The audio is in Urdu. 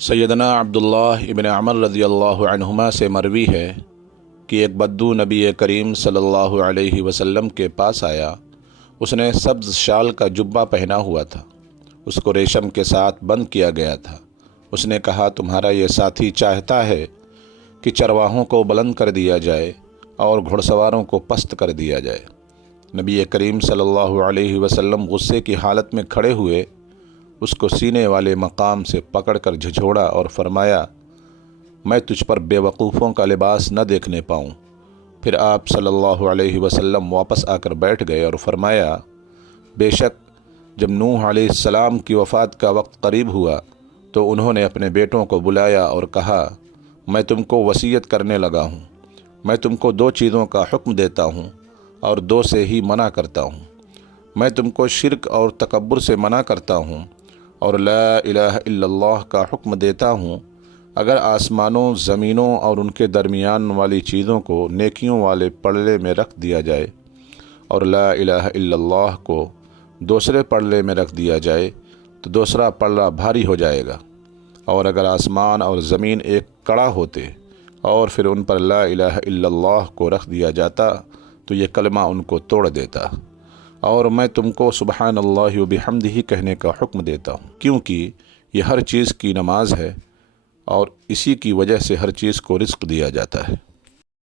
سیدنا عبداللہ ابن عمر رضی اللہ عنہما سے مروی ہے کہ ایک بدو نبی کریم صلی اللہ علیہ وسلم کے پاس آیا۔ اس نے سبز شال کا جبہ پہنا ہوا تھا، اس کو ریشم کے ساتھ بند کیا گیا تھا۔ اس نے کہا، تمہارا یہ ساتھی چاہتا ہے کہ چرواہوں کو بلند کر دیا جائے اور گھڑ سواروں کو پست کر دیا جائے۔ نبی کریم صلی اللہ علیہ وسلم غصے کی حالت میں کھڑے ہوئے، اس کو سینے والے مقام سے پکڑ کر جھنجھوڑا اور فرمایا، میں تجھ پر بے وقوفوں کا لباس نہ دیکھنے پاؤں۔ پھر آپ صلی اللہ علیہ وسلم واپس آ کر بیٹھ گئے اور فرمایا، بے شک جب نوح علیہ السلام کی وفات کا وقت قریب ہوا تو انہوں نے اپنے بیٹوں کو بلایا اور کہا، میں تم کو وصیت کرنے لگا ہوں، میں تم کو 2 چیزوں کا حکم دیتا ہوں اور 2 سے ہی منع کرتا ہوں۔ میں تم کو شرک اور تکبر سے منع کرتا ہوں اور لا الہ الا اللہ کا حکم دیتا ہوں۔ اگر آسمانوں، زمینوں اور ان کے درمیان والی چیزوں کو نیکیوں والے پلڑے میں رکھ دیا جائے اور لا الہ الا اللہ کو دوسرے پلڑے میں رکھ دیا جائے تو دوسرا پلڑا بھاری ہو جائے گا، اور اگر آسمان اور زمین ایک کڑا ہوتے اور پھر ان پر لا الہ الا اللہ کو رکھ دیا جاتا تو یہ کلمہ ان کو توڑ دیتا۔ اور میں تم کو سبحان اللہ و بحمدہ کہنے کا حکم دیتا ہوں، کیونکہ یہ ہر چیز کی نماز ہے اور اسی کی وجہ سے ہر چیز کو رزق دیا جاتا ہے۔